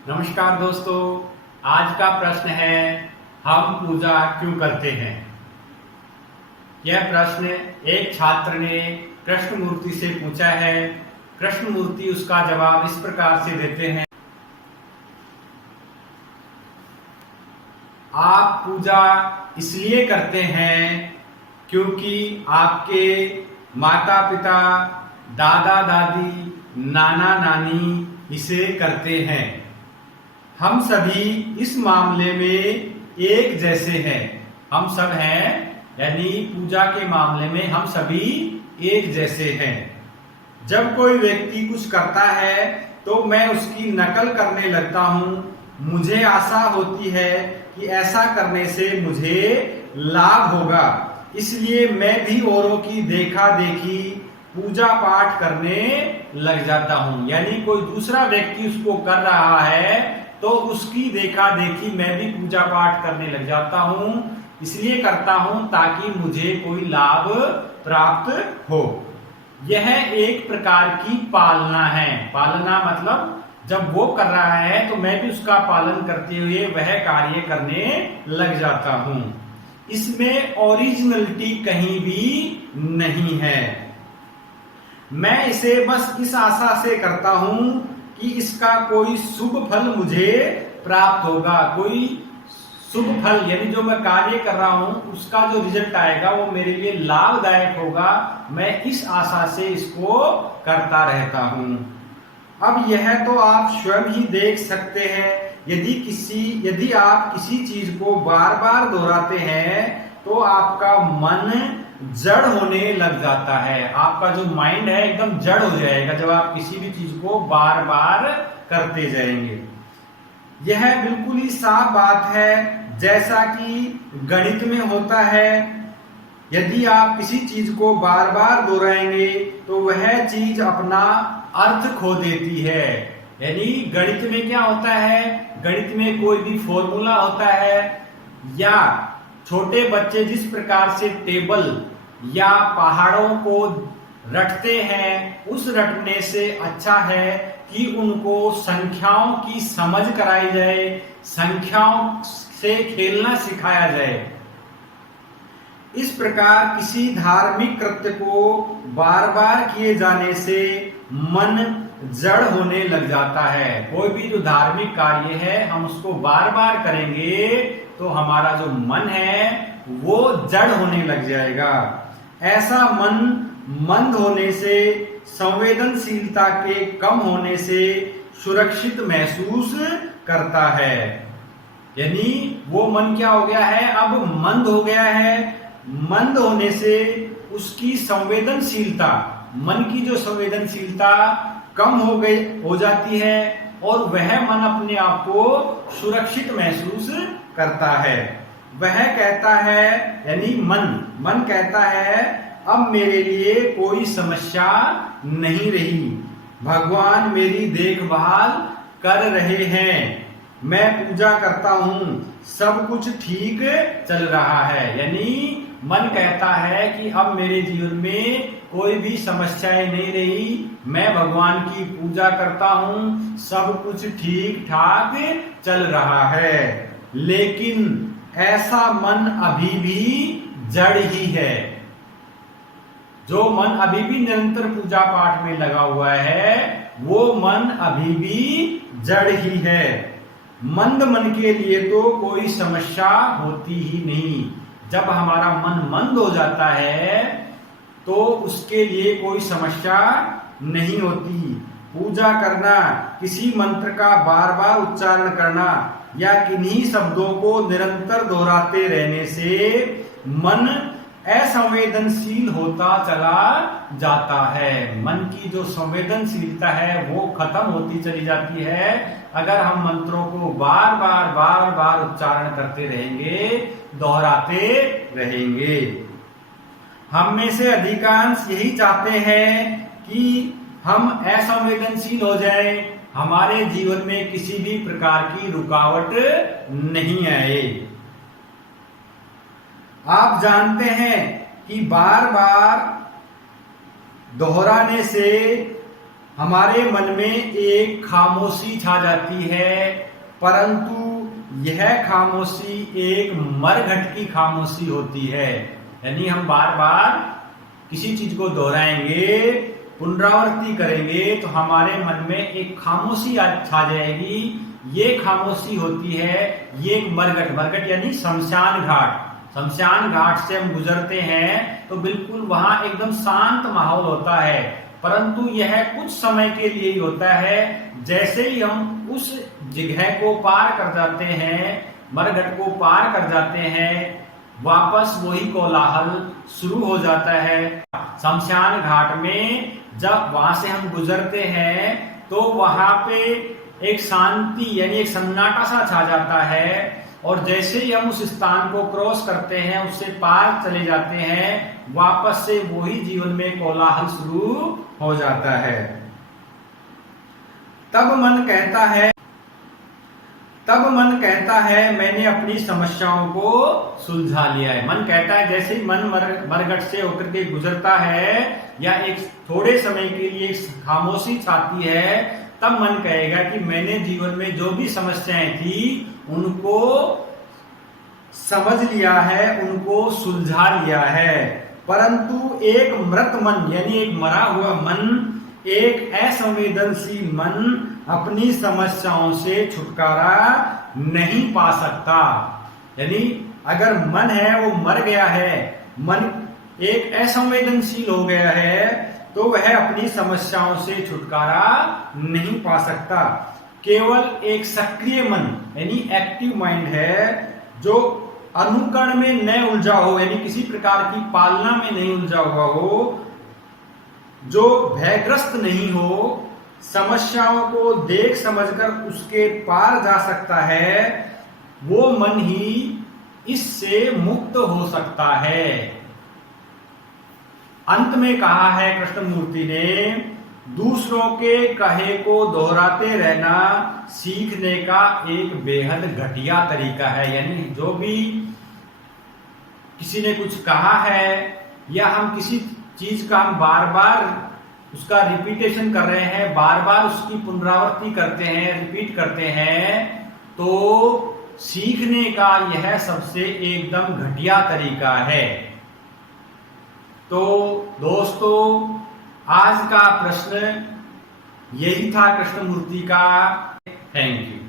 नमस्कार दोस्तों। आज का प्रश्न है, हम पूजा क्यों करते हैं। यह प्रश्न एक छात्र ने कृष्णमूर्ति से पूछा है। कृष्णमूर्ति उसका जवाब इस प्रकार से देते हैं, आप पूजा इसलिए करते हैं क्योंकि आपके माता पिता, दादा दादी, नाना नानी इसे करते हैं। हम सभी इस मामले में एक जैसे हैं। हम सब हैं, यानी पूजा के मामले में हम सभी एक जैसे हैं। जब कोई व्यक्ति कुछ करता है तो मैं उसकी नकल करने लगता हूं। मुझे आशा होती है कि ऐसा करने से मुझे लाभ होगा, इसलिए मैं भी औरों की देखा देखी पूजा पाठ करने लग जाता हूं। यानी कोई दूसरा व्यक्ति उसको कर रहा है तो उसकी देखा देखी मैं भी पूजा पाठ करने लग जाता हूं। इसलिए करता हूं ताकि मुझे कोई लाभ प्राप्त हो। यह एक प्रकार की पालना है। पालना मतलब जब वो कर रहा है तो मैं भी उसका पालन करते हुए वह कार्य करने लग जाता हूं। इसमें ओरिजिनलिटी कहीं भी नहीं है। मैं इसे बस इस आशा से करता हूं कि इसका कोई शुभ फल मुझे प्राप्त होगा। कोई शुभ फल यानी जो मैं कार्य कर रहा हूं उसका जो रिजल्ट आएगा वो मेरे लिए लाभदायक होगा। मैं इस आशा से इसको करता रहता हूं। अब यह तो आप स्वयं ही देख सकते हैं। यदि आप किसी चीज को बार बार दोहराते हैं तो आपका मन जड़ होने लग जाता है। आपका जो माइंड है एकदम जड़ हो जाएगा जब आप किसी भी चीज को बार बार करते जाएंगे। यह बिल्कुल ही साफ बात है, जैसा कि गणित में होता है। यदि आप किसी चीज को बार बार दोहराएंगे तो वह चीज अपना अर्थ खो देती है। यानी गणित में क्या होता है, गणित में कोई भी फॉर्मूला होता है या छोटे बच्चे जिस प्रकार से टेबल या पहाड़ों को रटते हैं, उस रटने से अच्छा है कि उनको संख्याओं की समझ कराई जाए, संख्याओं से खेलना सिखाया जाए। इस प्रकार किसी धार्मिक कृत्य को बार बार किए जाने से मन जड़ होने लग जाता है। कोई भी जो धार्मिक कार्य है हम उसको बार बार करेंगे तो हमारा जो मन है वो जड़ होने लग जाएगा। ऐसा मन मंद होने से, संवेदनशीलता के कम होने से सुरक्षित महसूस करता है। यानी वो मन क्या हो गया है, अब मंद हो गया है। मंद होने से उसकी संवेदनशीलता, मन की जो संवेदनशीलता कम हो जाती है और वह मन अपने आप को सुरक्षित महसूस करता है। वह कहता है, यानी मन कहता है, अब मेरे लिए कोई समस्या नहीं रही। भगवान मेरी देखभाल कर रहे हैं। मैं पूजा करता हूं, सब कुछ ठीक चल रहा है। यानी मन कहता है कि अब मेरे जीवन में कोई भी समस्याएं नहीं रही। मैं भगवान की पूजा करता हूं, सब कुछ ठीक ठाक चल रहा है। लेकिन ऐसा मन अभी भी जड़ ही है। जो मन अभी भी निरंतर पूजा पाठ में लगा हुआ है वो मन अभी भी जड़ ही है। मंद मन के लिए तो कोई समस्या होती ही नहीं। जब हमारा मन मंद हो जाता है तो उसके लिए कोई समस्या नहीं होती। पूजा करना, किसी मंत्र का बार बार उच्चारण करना या किन्हीं शब्दों को निरंतर दोहराते रहने से मन असंवेदनशील होता चला जाता है। मन की जो संवेदनशीलता है वो खत्म होती चली जाती है। अगर हम मंत्रों को बार बार उच्चारण करते रहेंगे, दोहराते रहेंगे। हम में से अधिकांश यही चाहते हैं कि हम असंवेदनशील हो जाएं, हमारे जीवन में किसी भी प्रकार की रुकावट नहीं आए। आप जानते हैं कि बार बार दोहराने से हमारे मन में एक खामोशी छा जाती है, परंतु यह खामोशी एक मरघट की खामोशी होती है। यानी हम बार बार किसी चीज को दोहराएंगे, पुनरावृत्ति करेंगे तो हमारे मन में एक खामोशी छा जाएगी। ये खामोशी होती है, ये एक मरघट, मरघट यानी शमशान घाट। शमशान घाट से हम गुजरते हैं तो बिल्कुल वहां एकदम शांत माहौल होता है, परंतु यह कुछ समय के लिए ही होता है। जैसे ही हम उस जगह को पार कर जाते हैं, मरघट को पार कर जाते हैं, वापस वही कोलाहल शुरू हो जाता है। शमशान घाट में जब वहां से हम गुजरते हैं तो वहां पे एक शांति यानी एक सन्नाटा सा छा जाता है, और जैसे ही हम उस स्थान को क्रॉस करते हैं, उससे पार चले जाते हैं, वापस से वही जीवन में कोलाहल शुरू हो जाता है। तब मन कहता है मैंने अपनी समस्याओं को सुलझा लिया है। मन कहता है, जैसे ही मन मरघट से होकर के गुजरता है या एक थोड़े समय के लिए खामोशी छाती है, तब मन कहेगा कि मैंने जीवन में जो भी समस्याएं थी उनको समझ लिया है, उनको सुलझा लिया है। परंतु एक मृत मन यानी एक मरा हुआ मन, एक असंवेदनशील मन अपनी समस्याओं से छुटकारा नहीं पा सकता। यानी अगर मन है वो मर गया है, मन एक असंवेदनशील हो गया है, तो वह अपनी समस्याओं से छुटकारा नहीं पा सकता। केवल एक सक्रिय मन यानी एक्टिव माइंड है, जो अनुकरण में न उलझा हो, यानी किसी प्रकार की पालना में नहीं उलझा हुआ हो, जो भयग्रस्त नहीं हो, समस्याओं को देख समझकर उसके पार जा सकता है, वो मन ही इससे मुक्त हो सकता है। अंत में कहा है कृष्णमूर्ति ने, दूसरों के कहे को दोहराते रहना सीखने का एक बेहद घटिया तरीका है। यानी जो भी किसी ने कुछ कहा है या हम किसी चीज का हम बार बार उसका रिपीटेशन कर रहे हैं, बार बार उसकी पुनरावृत्ति करते हैं, रिपीट करते हैं, तो सीखने का यह सबसे एकदम घटिया तरीका है। तो दोस्तों, आज का प्रश्न यही था कृष्णमूर्ति का। Thank you.